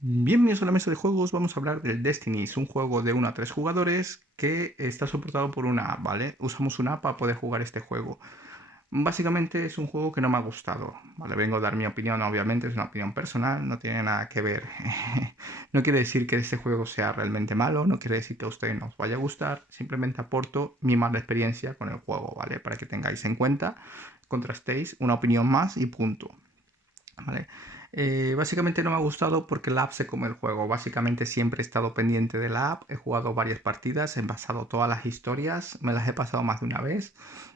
Bienvenidos a la mesa de juegos, vamos a hablar del Destiny. Es un juego de 1 a 3 jugadores que está soportado por una app, ¿vale? Usamos una app para poder jugar este juego. Básicamente es un juego que no me ha gustado, ¿vale? Vengo a dar mi opinión, obviamente es una opinión personal, no tiene nada que ver. No quiere decir que este juego sea realmente malo, no quiere decir que a ustedes no os vaya a gustar, simplemente aporto mi mala experiencia con el juego, ¿vale? Para que tengáis en cuenta, contrastéis una opinión más y punto. ¿Vale? Básicamente no me ha gustado porque la app se come el juego. Básicamente siempre he estado pendiente de la app, he jugado varias partidas, he pasado todas las historias, me las he pasado más de una vez.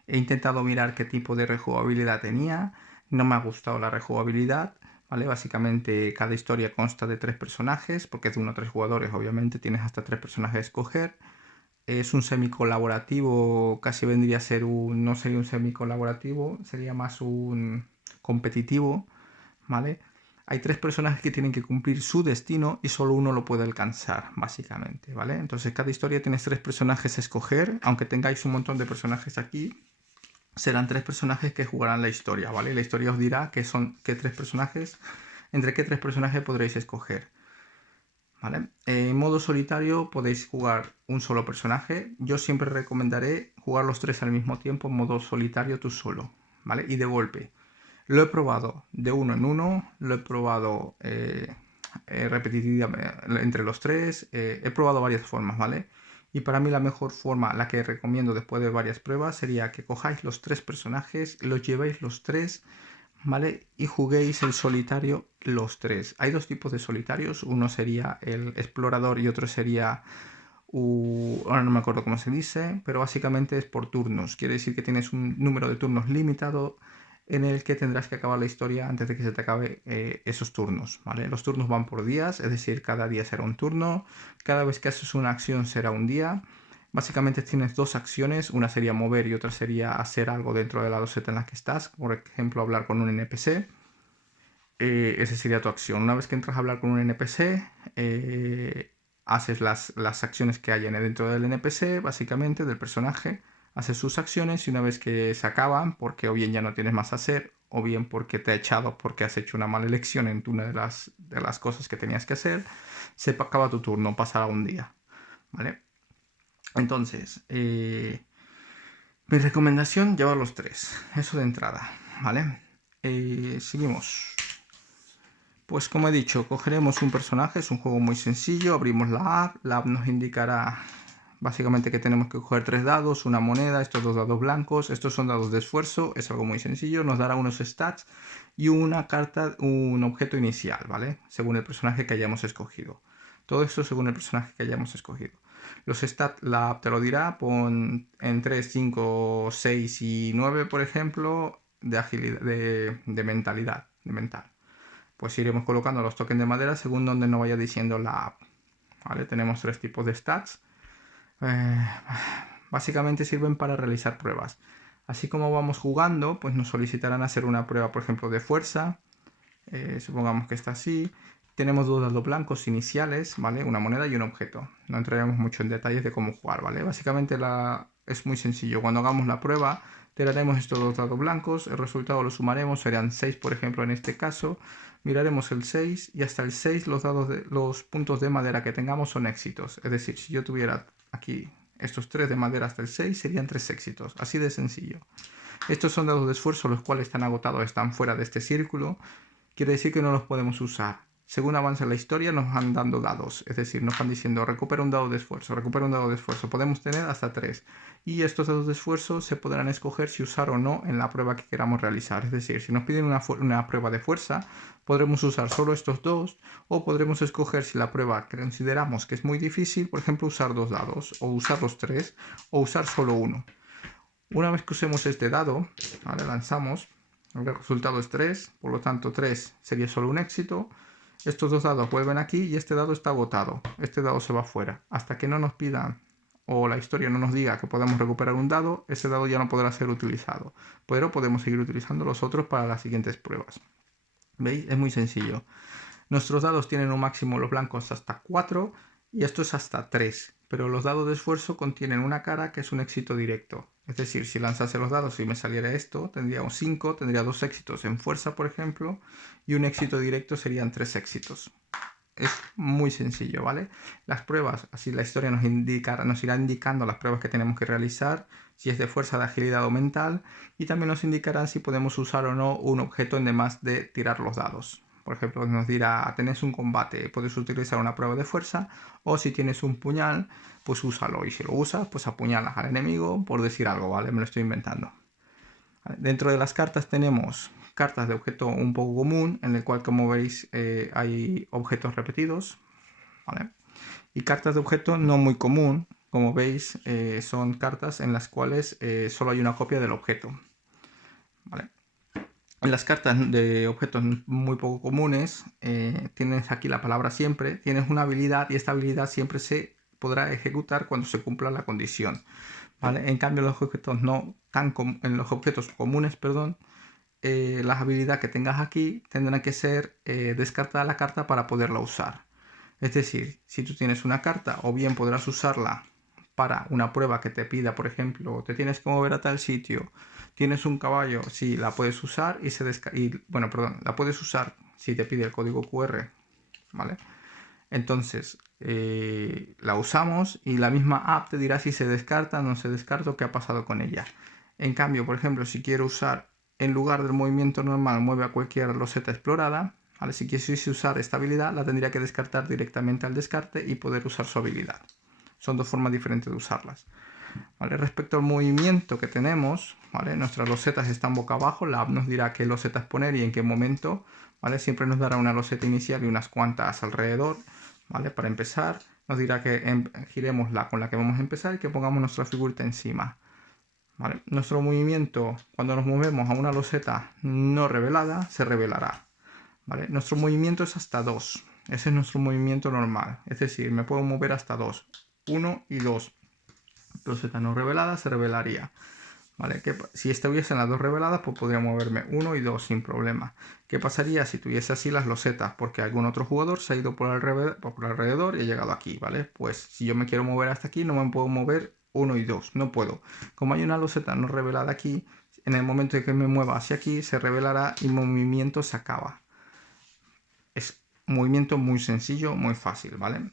He intentado mirar qué tipo de rejugabilidad tenía, no me ha gustado la rejugabilidad. ¿Vale? Básicamente cada historia consta de 3 personajes, porque es de 1 a 3 jugadores, obviamente tienes hasta 3 personajes a escoger. Es un semi-colaborativo, casi vendría a ser un, no sería un semi-colaborativo, sería más un competitivo, ¿vale? Hay 3 personajes que tienen que cumplir su destino y solo uno lo puede alcanzar, básicamente, ¿vale? Entonces cada historia tienes 3 personajes a escoger, aunque tengáis un montón de personajes aquí, serán 3 personajes que jugarán la historia, ¿vale? La historia os dirá que son qué 3 personajes, entre qué 3 personajes podréis escoger. ¿Vale? En modo solitario podéis jugar un solo personaje. Yo siempre recomendaré jugar los 3 al mismo tiempo en modo solitario tú solo, ¿vale? Y de golpe. Lo he probado de uno en uno, lo he probado repetitivamente entre los 3, he probado varias formas, ¿vale? Y para mí la mejor forma, la que recomiendo después de varias pruebas, sería que cojáis los 3 personajes, los llevéis los 3, ¿vale? Y juguéis el solitario los 3. Hay 2 tipos de solitarios, uno sería el explorador y otro sería... ahora no me acuerdo cómo se dice, pero básicamente es por turnos. Quiere decir que tienes un número de turnos limitado en el que tendrás que acabar la historia antes de que se te acabe esos turnos, ¿vale? Los turnos van por días, es decir, cada día será un turno, cada vez que haces una acción será un día. Básicamente tienes 2 acciones, una sería mover y otra sería hacer algo dentro de la loseta en la que estás, por ejemplo, hablar con un NPC. Esa sería tu acción. Una vez que entras a hablar con un NPC, haces las acciones que hay dentro del NPC, básicamente, del personaje, haces sus acciones y una vez que se acaban, porque o bien ya no tienes más a hacer, o bien porque te ha echado porque has hecho una mala elección en una de las cosas que tenías que hacer, se acaba tu turno, pasará un día, ¿vale? Entonces, mi recomendación, llevar los 3, eso de entrada, ¿vale? Seguimos. Pues como he dicho, cogeremos un personaje, es un juego muy sencillo, abrimos la app nos indicará básicamente que tenemos que coger 3 dados, una moneda, estos 2 dados blancos, estos son dados de esfuerzo, es algo muy sencillo, nos dará unos stats y una carta, un objeto inicial, ¿vale? Según el personaje que hayamos escogido. Todo esto según el personaje que hayamos escogido. Los stats la app te lo dirá, pon en 3, 5, 6 y 9, por ejemplo, de agilidad, de mentalidad, de mental. Pues iremos colocando los tokens de madera según donde nos vaya diciendo la app. ¿Vale? Tenemos 3 tipos de stats. Eh, Básicamente sirven para realizar pruebas. Así como vamos jugando, pues nos solicitarán hacer una prueba, por ejemplo, de fuerza. Supongamos que está así. Tenemos 2 dados blancos iniciales, ¿vale? Una moneda y un objeto. No entraremos mucho en detalles de cómo jugar, ¿vale? Básicamente es muy sencillo. Cuando hagamos la prueba, tiraremos estos 2 dados blancos, el resultado lo sumaremos, serán 6, por ejemplo, en este caso. Miraremos el 6 y hasta el 6 los puntos de madera que tengamos son éxitos. Es decir, si yo tuviera aquí estos 3 de madera hasta el 6, serían 3 éxitos. Así de sencillo. Estos son dados de esfuerzo, los cuales están agotados, están fuera de este círculo. Quiere decir que no los podemos usar. Según avanza la historia nos van dando dados, es decir, nos van diciendo recupera un dado de esfuerzo, recupera un dado de esfuerzo. Podemos tener hasta 3. Y estos dados de esfuerzo se podrán escoger si usar o no en la prueba que queramos realizar. Es decir, si nos piden una prueba de fuerza, podremos usar solo estos 2 o podremos escoger si la prueba consideramos que es muy difícil, por ejemplo, usar 2 dados o usar los 3 o usar solo uno. Una vez que usemos este dado, ¿vale? Lanzamos, el resultado es 3, por lo tanto 3 sería solo un éxito. Estos 2 dados vuelven aquí y este dado está agotado. Este dado se va fuera. Hasta que no nos pidan o la historia no nos diga que podemos recuperar un dado, ese dado ya no podrá ser utilizado. Pero podemos seguir utilizando los otros para las siguientes pruebas. ¿Veis? Es muy sencillo. Nuestros dados tienen un máximo los blancos hasta 4 y esto es hasta 3, pero los dados de esfuerzo contienen una cara que es un éxito directo. Es decir, si lanzase los dados y me saliera esto, tendría un 5, tendría 2 éxitos en fuerza, por ejemplo, y un éxito directo serían 3 éxitos. Es muy sencillo, ¿vale? Las pruebas, así la historia nos irá indicando las pruebas que tenemos que realizar, si es de fuerza, de agilidad o mental, y también nos indicarán si podemos usar o no un objeto en demás de tirar los dados. Por ejemplo, nos dirá, tenés un combate, puedes utilizar una prueba de fuerza, o si tienes un puñal, pues úsalo, y si lo usas, pues apuñalas al enemigo, por decir algo, ¿vale? Me lo estoy inventando. Dentro de las cartas tenemos cartas de objeto un poco común, en el cual, como veis, hay objetos repetidos, ¿vale? Y cartas de objeto no muy común, como veis, son cartas en las cuales solo hay una copia del objeto, ¿vale? En las cartas de objetos muy poco comunes, tienes aquí la palabra siempre, tienes una habilidad y esta habilidad siempre se podrá ejecutar cuando se cumpla la condición, ¿vale? En cambio, en los objetos comunes, perdón, las habilidades que tengas aquí tendrán que ser descartada la carta para poderla usar. Es decir, si tú tienes una carta, o bien podrás usarla para una prueba que te pida, por ejemplo, te tienes que mover a tal sitio, tienes un caballo, sí, la puedes usar la puedes usar si te pide el código QR, ¿vale? Entonces, la usamos y la misma app te dirá si se descarta, no se descarta o qué ha pasado con ella. En cambio, por ejemplo, si quiero usar en lugar del movimiento normal, mueve a cualquier loseta explorada, ¿vale? Si quisiese usar esta habilidad, la tendría que descartar directamente al descarte y poder usar su habilidad. Son dos formas diferentes de usarlas. ¿Vale? Respecto al movimiento que tenemos, ¿vale? Nuestras losetas están boca abajo, la app nos dirá qué losetas poner y en qué momento, ¿vale? Siempre nos dará una loseta inicial y unas cuantas alrededor, ¿vale? Para empezar, nos dirá que giremos la con la que vamos a empezar y que pongamos nuestra figurita encima, ¿vale? Nuestro movimiento, cuando nos movemos a una loseta no revelada, se revelará, ¿vale? Nuestro movimiento es hasta 2, ese es nuestro movimiento normal, es decir, me puedo mover hasta 2, 1 y 2. Loseta no revelada se revelaría, ¿vale? Si estuviesen las dos reveladas, pues podría moverme 1 y 2 sin problema. ¿Qué pasaría si tuviese así las losetas? Porque algún otro jugador se ha ido por alrededor y ha llegado aquí, ¿vale? Pues si yo me quiero mover hasta aquí, no me puedo mover 1 y 2, no puedo. Como hay una loseta no revelada aquí, en el momento en que me mueva hacia aquí, se revelará y el movimiento se acaba. Es un movimiento muy sencillo, muy fácil, ¿vale?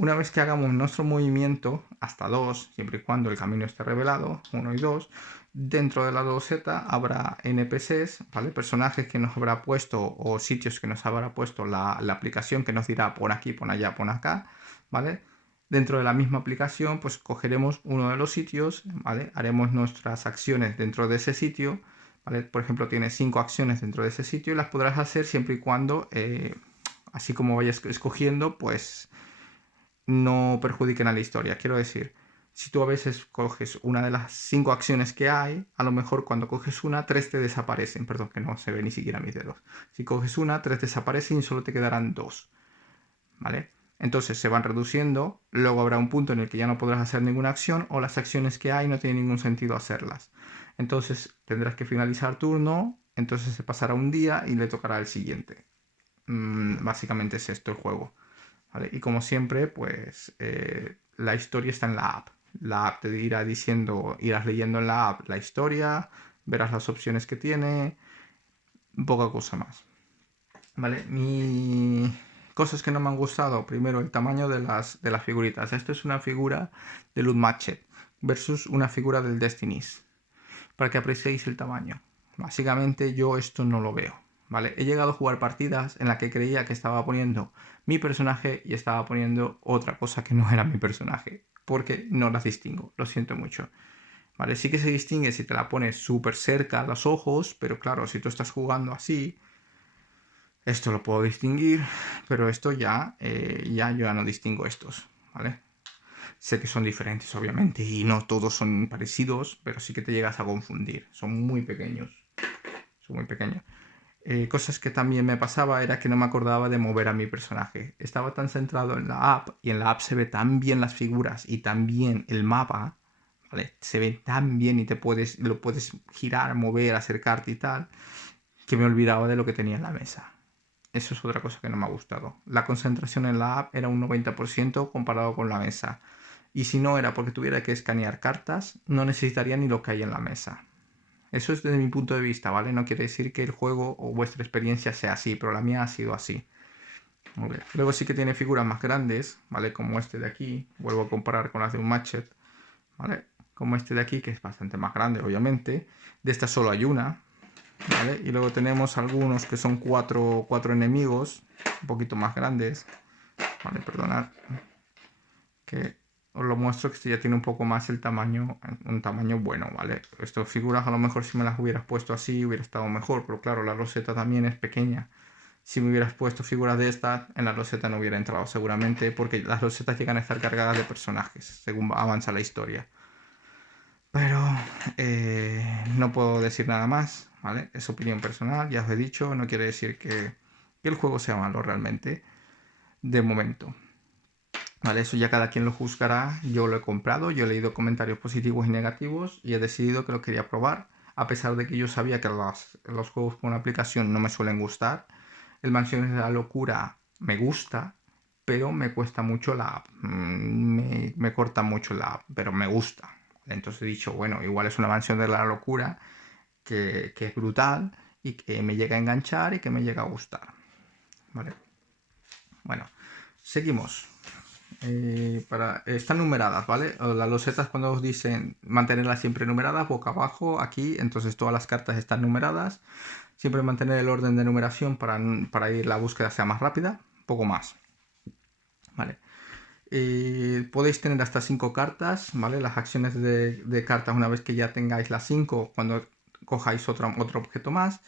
Una vez que hagamos nuestro movimiento, hasta 2, siempre y cuando el camino esté revelado, 1 y 2, dentro de la loseta habrá NPCs, ¿vale? Personajes que nos habrá puesto o sitios que nos habrá puesto la aplicación que nos dirá pon aquí, pon allá, pon acá, ¿vale? Dentro de la misma aplicación, pues cogeremos uno de los sitios, ¿vale? Haremos nuestras acciones dentro de ese sitio, ¿vale? Por ejemplo, tienes 5 acciones dentro de ese sitio y las podrás hacer siempre y cuando, así como vayas escogiendo, pues no perjudiquen a la historia. Quiero decir, si tú a veces coges una de las 5 acciones que hay, a lo mejor cuando coges una, 3 te desaparecen. Perdón, que no se ve ni siquiera mis dedos. Si coges una, 3 desaparecen y solo te quedarán 2. ¿Vale? Entonces se van reduciendo, luego habrá un punto en el que ya no podrás hacer ninguna acción o las acciones que hay no tiene ningún sentido hacerlas. Entonces tendrás que finalizar turno, entonces se pasará un día y le tocará el siguiente. Básicamente es esto el juego. ¿Vale? Y como siempre, pues la historia está en la app. La app te irá diciendo, irás leyendo en la app la historia, verás las opciones que tiene, poca cosa más. ¿Vale? Cosas que no me han gustado. Primero, el tamaño de las figuritas. Esto es una figura de Loot Matchet versus una figura del Destinies. Para que apreciéis el tamaño. Básicamente yo esto no lo veo. ¿Vale? He llegado a jugar partidas en las que creía que estaba poniendo mi personaje y estaba poniendo otra cosa que no era mi personaje. Porque no las distingo. Lo siento mucho. ¿Vale? Sí que se distingue si te la pones súper cerca a los ojos. Pero claro, si tú estás jugando así, esto lo puedo distinguir. Pero esto yo ya no distingo estos. ¿Vale? Sé que son diferentes, obviamente, y no todos son parecidos, pero sí que te llegas a confundir. Son muy pequeños. Son muy pequeños. Cosas que también me pasaba era que no me acordaba de mover a mi personaje. Estaba tan centrado en la app y en la app se ve tan bien las figuras y tan bien el mapa, ¿vale? Se ve tan bien y lo puedes girar, mover, acercarte y tal, que me olvidaba de lo que tenía en la mesa. Eso es otra cosa que no me ha gustado. La concentración en la app era un 90% comparado con la mesa. Y si no era porque tuviera que escanear cartas, no necesitaría ni lo que hay en la mesa. Eso es desde mi punto de vista, ¿vale? No quiere decir que el juego o vuestra experiencia sea así, pero la mía ha sido así. ¿vale? Luego sí que tiene figuras más grandes, ¿vale? Como este de aquí, vuelvo a comparar con las de un Matchet, ¿vale? Como este de aquí, que es bastante más grande, obviamente. De esta solo hay una, ¿vale? Y luego tenemos algunos que son cuatro enemigos, un poquito más grandes, ¿vale? Perdonad, que os lo muestro, que este ya tiene un poco más el tamaño, un tamaño bueno, ¿vale? Estas figuras a lo mejor si me las hubieras puesto así hubiera estado mejor, pero claro, la roseta también es pequeña. Si me hubieras puesto figuras de estas, en la roseta no hubiera entrado seguramente, porque las rosetas llegan a estar cargadas de personajes, según avanza la historia. Pero no puedo decir nada más, ¿vale? Es opinión personal, ya os he dicho, no quiere decir que el juego sea malo realmente, de momento. ¿Vale? Eso ya cada quien lo juzgará. Yo lo he comprado, yo he leído comentarios positivos y negativos y he decidido que lo quería probar, a pesar de que yo sabía que los juegos con aplicación no me suelen gustar. El Mansiones de la Locura me gusta, pero me cuesta mucho la app. Me corta mucho la app, pero me gusta. Entonces he dicho, bueno, igual es una Mansión de la Locura que es brutal y que me llega a enganchar y que me llega a gustar. ¿Vale? Bueno, seguimos. Están numeradas, ¿vale? Las losetas cuando os dicen mantenerlas siempre numeradas, boca abajo, aquí, entonces todas las cartas están numeradas. Siempre mantener el orden de numeración para ir la búsqueda sea más rápida, poco más, ¿vale? Podéis tener hasta 5 cartas, ¿vale? Las acciones de cartas, una vez que ya tengáis las 5, cuando cojáis otro objeto más,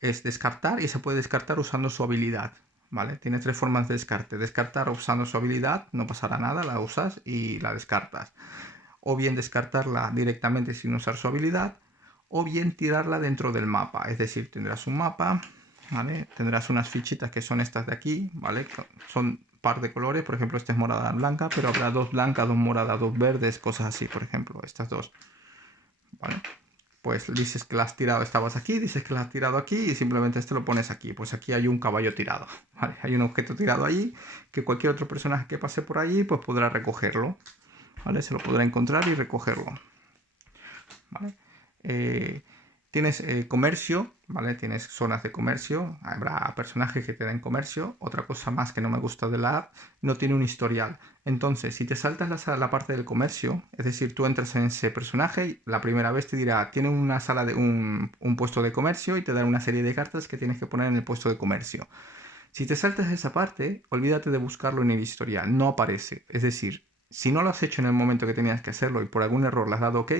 es descartar y se puede descartar usando su habilidad, ¿vale? Tiene 3 formas de descarte. Descartar usando su habilidad, no pasará nada, la usas y la descartas. O bien descartarla directamente sin usar su habilidad, o bien tirarla dentro del mapa. Es decir, tendrás un mapa, ¿vale? Tendrás unas fichitas que son estas de aquí, ¿vale? Son par de colores, por ejemplo, esta es morada blanca, pero habrá dos blancas, dos moradas, dos verdes, cosas así, por ejemplo, estas dos, ¿vale? Pues dices que la has tirado, estabas aquí, dices que la has tirado aquí y simplemente este lo pones aquí. Pues aquí hay un caballo tirado, ¿vale? Hay un objeto tirado allí que cualquier otro personaje que pase por allí pues podrá recogerlo, ¿vale? Se lo podrá encontrar y recogerlo, ¿vale? Tienes comercio, ¿vale? Tienes zonas de comercio, habrá personajes que te den comercio. Otra cosa más que no me gusta de la app, no tiene un historial. Entonces, si te saltas la parte del comercio, es decir, tú entras en ese personaje y la primera vez te dirá, tiene una sala de un puesto de comercio y te dará una serie de cartas que tienes que poner en el puesto de comercio. Si te saltas esa parte, olvídate de buscarlo en el historial, no aparece. Es decir, si no lo has hecho en el momento que tenías que hacerlo y por algún error le has dado OK,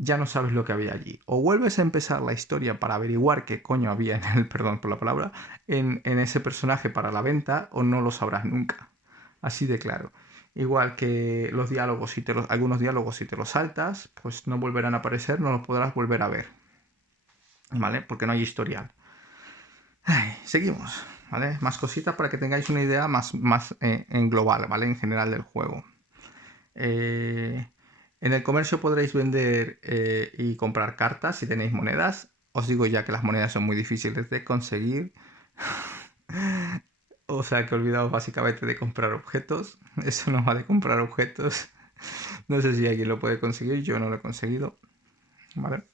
ya no sabes lo que había allí. O vuelves a empezar la historia para averiguar qué coño había en el, perdón por la palabra, en ese personaje para la venta, o no lo sabrás nunca. Así de claro. Igual que los diálogos, algunos diálogos, si te los saltas, pues no volverán a aparecer, no los podrás volver a ver. ¿Vale? Porque no hay historial. Ay, seguimos. ¿Vale? Más cositas para que tengáis una idea más en global, ¿vale? En general del juego. En el comercio podréis vender y comprar cartas si tenéis monedas. Os digo ya que las monedas son muy difíciles de conseguir. O sea que olvidaos básicamente de comprar objetos. Eso no va de comprar objetos. No sé si alguien lo puede conseguir, yo no lo he conseguido. ¿Vale?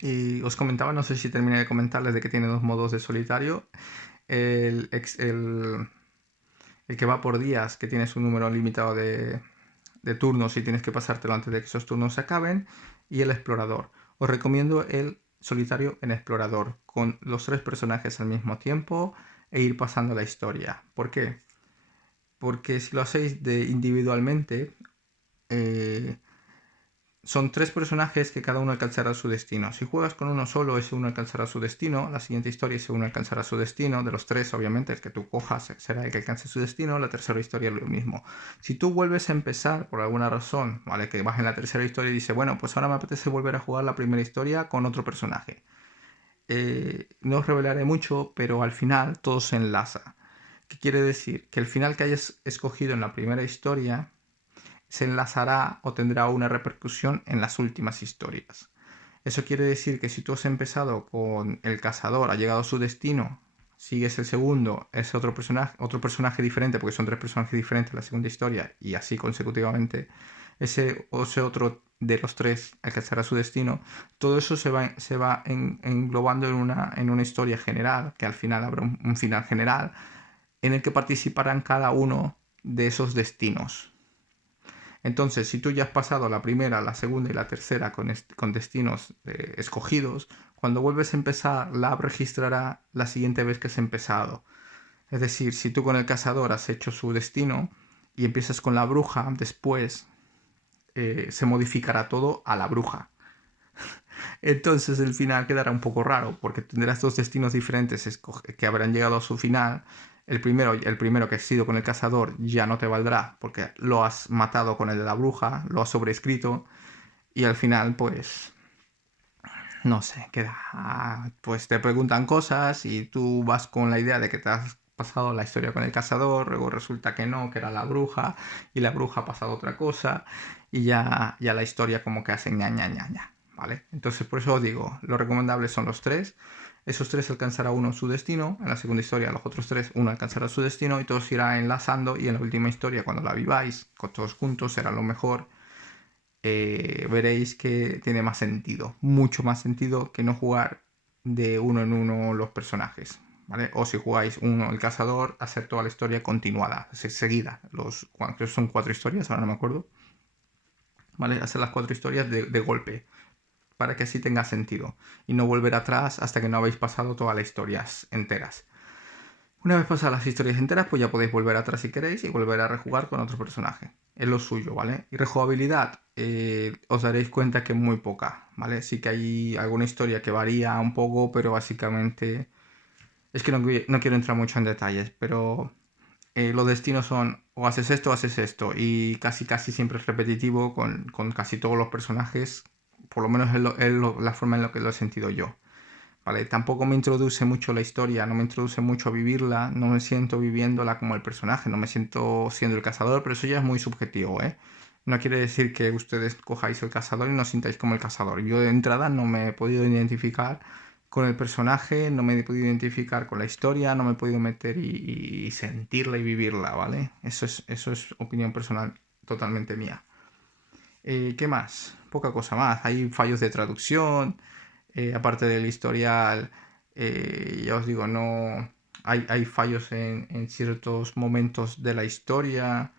Y os comentaba, no sé si terminé de comentarles de que tiene dos modos de solitario. El, el que va por días, que tienes un número limitado de turnos y tienes que pasártelo antes de que esos turnos se acaben, y el explorador. Os recomiendo el solitario en explorador, con los 3 personajes al mismo tiempo e ir pasando la historia. ¿Por qué? Porque si lo hacéis individualmente, eh, son 3 personajes que cada uno alcanzará su destino. Si juegas con uno solo, ese uno alcanzará su destino. La siguiente historia, ese uno alcanzará su destino. De los 3, obviamente, el que tú cojas será el que alcance su destino. La tercera historia es lo mismo. Si tú vuelves a empezar por alguna razón, ¿vale? Que vas en la tercera historia y dices, bueno, pues ahora me apetece volver a jugar la primera historia con otro personaje. No os revelaré mucho, pero al final todo se enlaza. ¿Qué quiere decir? Que el final que hayas escogido en la primera historia se enlazará o tendrá una repercusión en las últimas historias. Eso quiere decir que si tú has empezado con el cazador, ha llegado a su destino, sigues el segundo, es otro personaje diferente, porque son 3 personajes diferentes en la segunda historia, y así consecutivamente, ese otro de los 3 alcanzará su destino, todo eso se va englobando en una historia general, que al final habrá un final general, en el que participarán cada uno de esos destinos. Entonces, si tú ya has pasado la primera, la segunda y la tercera con destinos escogidos, cuando vuelves a empezar, la app registrará la siguiente vez que has empezado. Es decir, si tú con el cazador has hecho su destino y empiezas con la bruja, después se modificará todo a la bruja. Entonces el final quedará un poco raro porque tendrás dos destinos diferentes que habrán llegado a su final. El primero que has sido con el cazador ya no te valdrá porque lo has matado con el de la bruja, lo has sobrescrito y al final pues no sé, pues te preguntan cosas y tú vas con la idea de que te has pasado la historia con el cazador, luego resulta que no, que era la bruja y la bruja ha pasado otra cosa y ya la historia como que hace ña, ña, ña, ña, ¿vale? Entonces por eso os digo, lo recomendable son los tres. Esos tres alcanzará uno su destino, en la segunda historia los otros tres uno alcanzará su destino y todo se irá enlazando y en la última historia cuando la viváis con todos juntos será lo mejor. Veréis que tiene más sentido, mucho más sentido que no jugar de uno en uno los personajes, ¿vale? O si jugáis uno el cazador, hacer toda la historia continuada, seguida. Creo que son 4 historias, ahora no me acuerdo, ¿vale? Hacer las 4 historias de golpe, para que así tenga sentido y no volver atrás hasta que no habéis pasado todas las historias enteras. Una vez pasadas las historias enteras, pues ya podéis volver atrás si queréis y volver a rejugar con otro personaje. Es lo suyo, ¿vale? Y rejugabilidad, os daréis cuenta que es muy poca, ¿vale? Sí que hay alguna historia que varía un poco, pero básicamente... Es que no quiero entrar mucho en detalles, pero los destinos son o haces esto o haces esto. Y casi siempre es repetitivo con casi todos los personajes, por lo menos es la forma en la que lo he sentido yo. ¿Vale? Tampoco me introduce mucho la historia, no me introduce mucho a vivirla, no me siento viviéndola como el personaje, no me siento siendo el cazador, pero eso ya es muy subjetivo, ¿eh? No quiere decir que ustedes cojáis el cazador y no sintáis como el cazador. Yo de entrada no me he podido identificar con el personaje, no me he podido identificar con la historia, no me he podido meter y sentirla y vivirla, ¿vale? Eso es opinión personal totalmente mía. ¿Qué más? Poca cosa más. Hay fallos de traducción, aparte del historial, ya os digo, no hay fallos en ciertos momentos de la historia.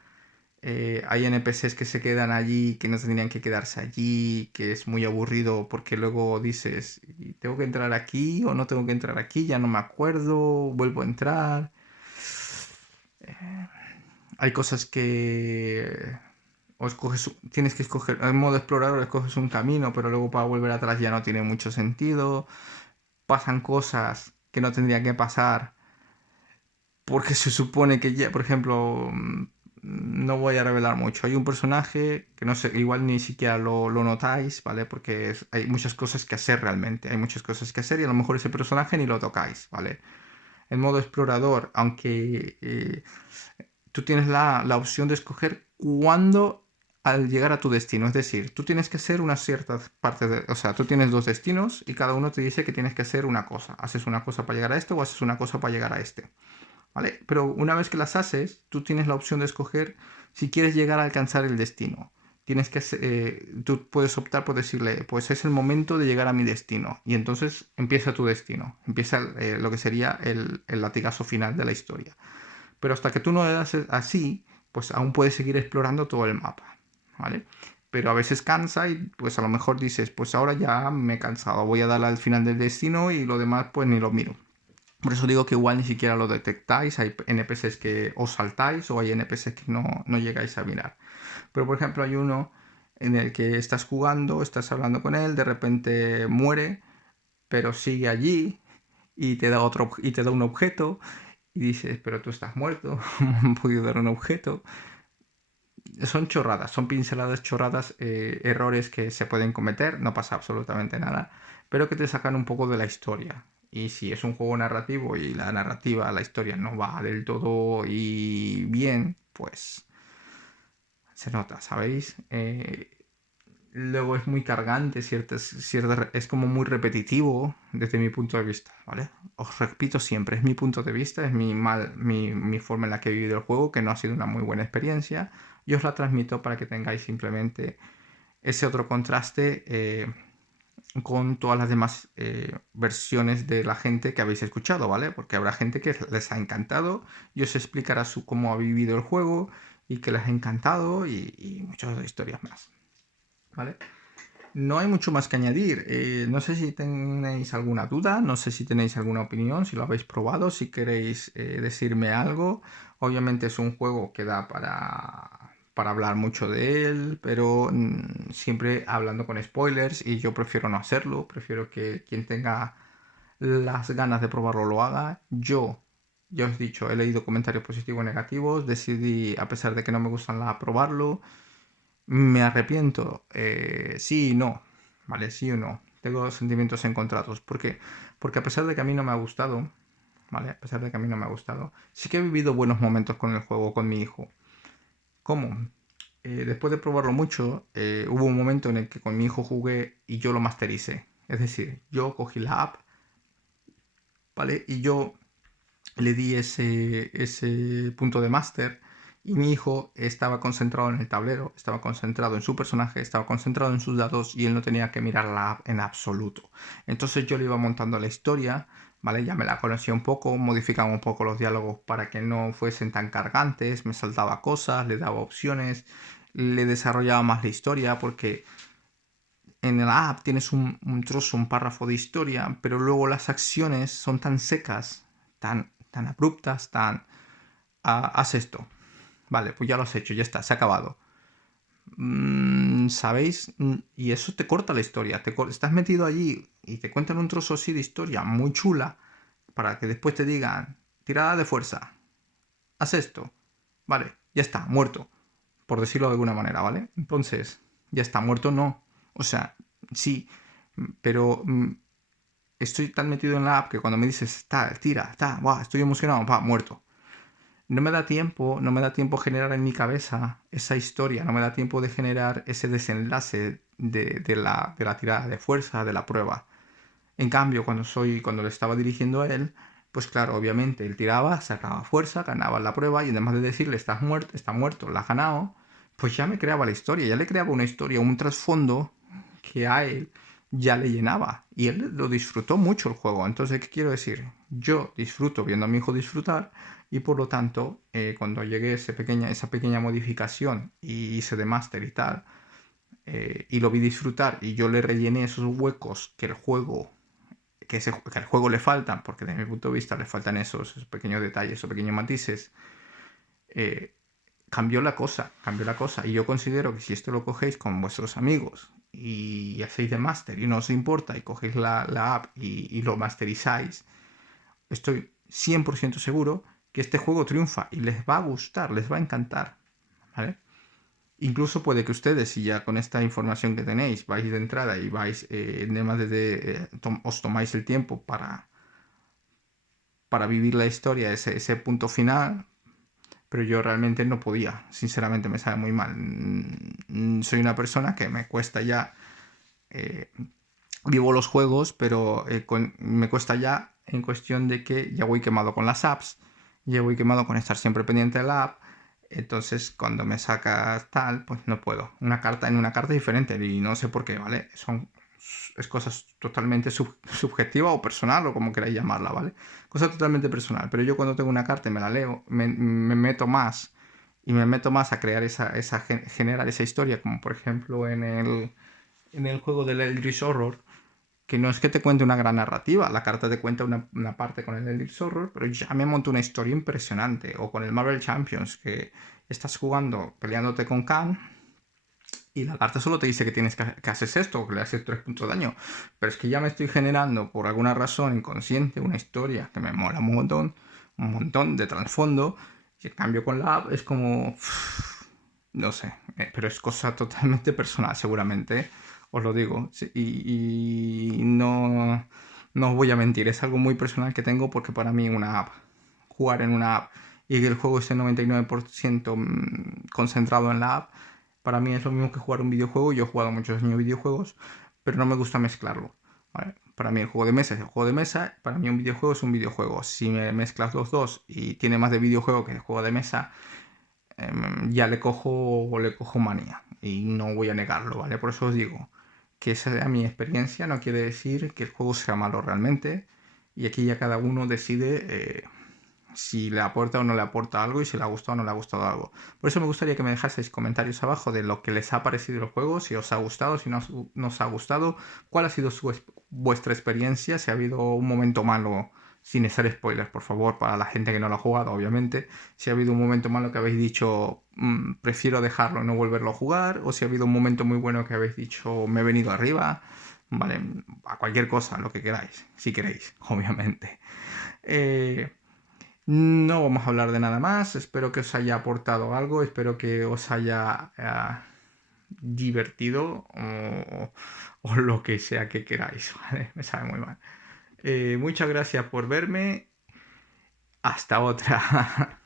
Hay NPCs que se quedan allí, que no tendrían que quedarse allí, que es muy aburrido porque luego dices, ¿tengo que entrar aquí o no tengo que entrar aquí? Ya no me acuerdo, vuelvo a entrar. Hay cosas que tienes que escoger, en modo explorador escoges un camino, pero luego para volver atrás ya no tiene mucho sentido. Pasan cosas que no tendrían que pasar porque se supone que ya, por ejemplo, no voy a revelar mucho. Hay un personaje que no sé, igual ni siquiera lo notáis, ¿vale? Porque hay muchas cosas que hacer realmente, hay muchas cosas que hacer y a lo mejor ese personaje ni lo tocáis, ¿vale? En modo explorador, aunque tú tienes la opción de escoger cuándo al llegar a tu destino. Es decir, tú tienes que hacer unas ciertas partes de... O sea, tú tienes dos destinos y cada uno te dice que tienes que hacer una cosa. Haces una cosa para llegar a este o haces una cosa para llegar a este. ¿Vale? Pero una vez que las haces, tú tienes la opción de escoger si quieres llegar a alcanzar el destino. Tú puedes optar por decirle, pues es el momento de llegar a mi destino. Y entonces empieza tu destino. Empieza lo que sería el latigazo final de la historia. Pero hasta que tú no le das así, pues aún puedes seguir explorando todo el mapa, ¿vale? Pero a veces cansa y pues a lo mejor dices, pues ahora ya me he cansado, voy a darle al final del destino y lo demás pues ni lo miro. Por eso digo que igual ni siquiera lo detectáis, hay NPCs que os saltáis o hay NPCs que no llegáis a mirar. Pero por ejemplo hay uno en el que estás jugando, estás hablando con él, de repente muere, pero sigue allí y te da un objeto y dices, pero tú estás muerto, ¿cómo me han podido dar un objeto? Son chorradas, son pinceladas chorradas, errores que se pueden cometer, no pasa absolutamente nada, pero que te sacan un poco de la historia. Y si es un juego narrativo y la narrativa, la historia no va del todo y bien, pues se nota, ¿sabéis? Luego es muy cargante, es como muy repetitivo desde mi punto de vista, ¿vale? Os repito siempre, es mi punto de vista, es mi forma en la que he vivido el juego, que no ha sido una muy buena experiencia, y os la transmito para que tengáis simplemente ese otro contraste con todas las demás versiones de la gente que habéis escuchado, ¿vale? Porque habrá gente que les ha encantado y os explicará cómo ha vivido el juego y que les ha encantado y muchas historias más, ¿vale? No hay mucho más que añadir. No sé si tenéis alguna duda, no sé si tenéis alguna opinión, si lo habéis probado, si queréis decirme algo. Obviamente es un juego que da para hablar mucho de él, pero siempre hablando con spoilers y yo prefiero no hacerlo, prefiero que quien tenga las ganas de probarlo lo haga. Yo, ya os he dicho, he leído comentarios positivos y negativos, decidí, a pesar de que no me gustan, probarlo. Me arrepiento, sí y no, ¿vale? Sí o no. Tengo sentimientos encontrados. ¿Por qué? Porque a pesar de que a mí no me ha gustado, ¿vale? A pesar de que a mí no me ha gustado, sí que he vivido buenos momentos con el juego, con mi hijo. ¿Cómo? Después de probarlo mucho, hubo un momento en el que con mi hijo jugué y yo lo mastericé. Es decir, yo cogí la app, ¿vale? Y yo le di ese punto de máster y mi hijo estaba concentrado en el tablero, estaba concentrado en su personaje, estaba concentrado en sus datos y él no tenía que mirar la app en absoluto. Entonces yo le iba montando la historia, ¿vale? Ya me la conocía un poco, modificaba un poco los diálogos para que no fuesen tan cargantes, me saltaba cosas, le daba opciones, le desarrollaba más la historia porque en la app tienes un trozo, un párrafo de historia, pero luego las acciones son tan secas, tan abruptas, haz esto. Vale, pues ya lo has hecho, ya está, se ha acabado. ¿Sabéis? Y eso te corta la historia. Estás metido allí y te cuentan un trozo así de historia muy chula para que después te digan, tirada de fuerza, haz esto. Vale, ya está, muerto. Por decirlo de alguna manera, ¿vale? Entonces, ya está, muerto no. O sea, sí, pero estoy tan metido en la app que cuando me dices, está, tira, está, estoy emocionado, muerto. No me da tiempo generar en mi cabeza esa historia, no me da tiempo de generar ese desenlace de la tirada de fuerza, de la prueba. En cambio, cuando le estaba dirigiendo a él, pues claro, obviamente él tiraba, sacaba fuerza, ganaba la prueba y además de decirle está muerto, la has ganado, pues ya me creaba la historia, ya le creaba una historia, un trasfondo que a él ya le llenaba y él lo disfrutó mucho el juego. Entonces, ¿qué quiero decir? Yo disfruto viendo a mi hijo disfrutar y por lo tanto, cuando llegué a esa pequeña modificación y hice de máster y tal, y lo vi disfrutar y yo le rellené esos huecos que al juego le faltan, porque desde mi punto de vista le faltan esos pequeños detalles, esos pequeños matices, eh, cambió la cosa. Y yo considero que si esto lo cogéis con vuestros amigos y hacéis de máster y no os importa y cogéis la app y lo masterizáis, estoy 100% seguro que este juego triunfa y les va a gustar, les va a encantar, ¿vale? Incluso puede que ustedes, si ya con esta información que tenéis vais de entrada y vais, además os tomáis el tiempo para vivir la historia, ese punto final, pero yo realmente no podía, sinceramente me sabe muy mal. Soy una persona que me cuesta ya, eh, vivo los juegos, pero me cuesta ya en cuestión de que ya voy quemado con las apps, ya voy quemado con estar siempre pendiente de la app. Entonces, cuando me sacas tal, pues no puedo. En una carta es diferente y no sé por qué, ¿vale? Es cosas totalmente subjetiva o personal o como queráis llamarla, ¿vale? Cosa totalmente personal. Pero yo cuando tengo una carta y me la leo, me meto más y me meto más a crear generar esa historia, como por ejemplo en el juego del Eldritch Horror, que no es que te cuente una gran narrativa, la carta te cuenta una parte con el Eldritch Horror, pero ya me monto una historia impresionante. O con el Marvel Champions, que estás jugando, peleándote con Khan, y la carta solo te dice que que haces esto, que le haces 3 puntos de daño. Pero es que ya me estoy generando, por alguna razón inconsciente, una historia que me mola un montón de trasfondo, y en cambio con la app es como... no sé, pero es cosa totalmente personal, seguramente, os lo digo. Sí, y no os voy a mentir, es algo muy personal que tengo porque para mí jugar en una app y que el juego esté 99% concentrado en la app, para mí es lo mismo que jugar un videojuego. Yo he jugado muchos años videojuegos, pero no me gusta mezclarlo, ¿vale? Para mí el juego de mesa es el juego de mesa, para mí un videojuego es un videojuego. Si me mezclas los dos y tiene más de videojuego que de juego de mesa, ya le cojo manía y no voy a negarlo, ¿vale? Por eso os digo que sea mi experiencia no quiere decir que el juego sea malo realmente. Y aquí ya cada uno decide si le aporta o no le aporta algo y si le ha gustado o no le ha gustado algo. Por eso me gustaría que me dejaseis comentarios abajo de lo que les ha parecido el juego, si os ha gustado, si no os ha gustado, cuál ha sido vuestra experiencia, si ha habido un momento malo, sin hacer spoilers, por favor, para la gente que no lo ha jugado, obviamente. Si ha habido un momento malo que habéis dicho, prefiero dejarlo y no volverlo a jugar, o si ha habido un momento muy bueno que habéis dicho, me he venido arriba. Vale, a cualquier cosa, lo que queráis, si queréis, obviamente. Eh, no vamos a hablar de nada más. Espero que os haya aportado algo. Espero que os haya divertido o lo que sea que queráis. ¿Vale? Me sabe muy mal. Muchas gracias por verme. Hasta otra.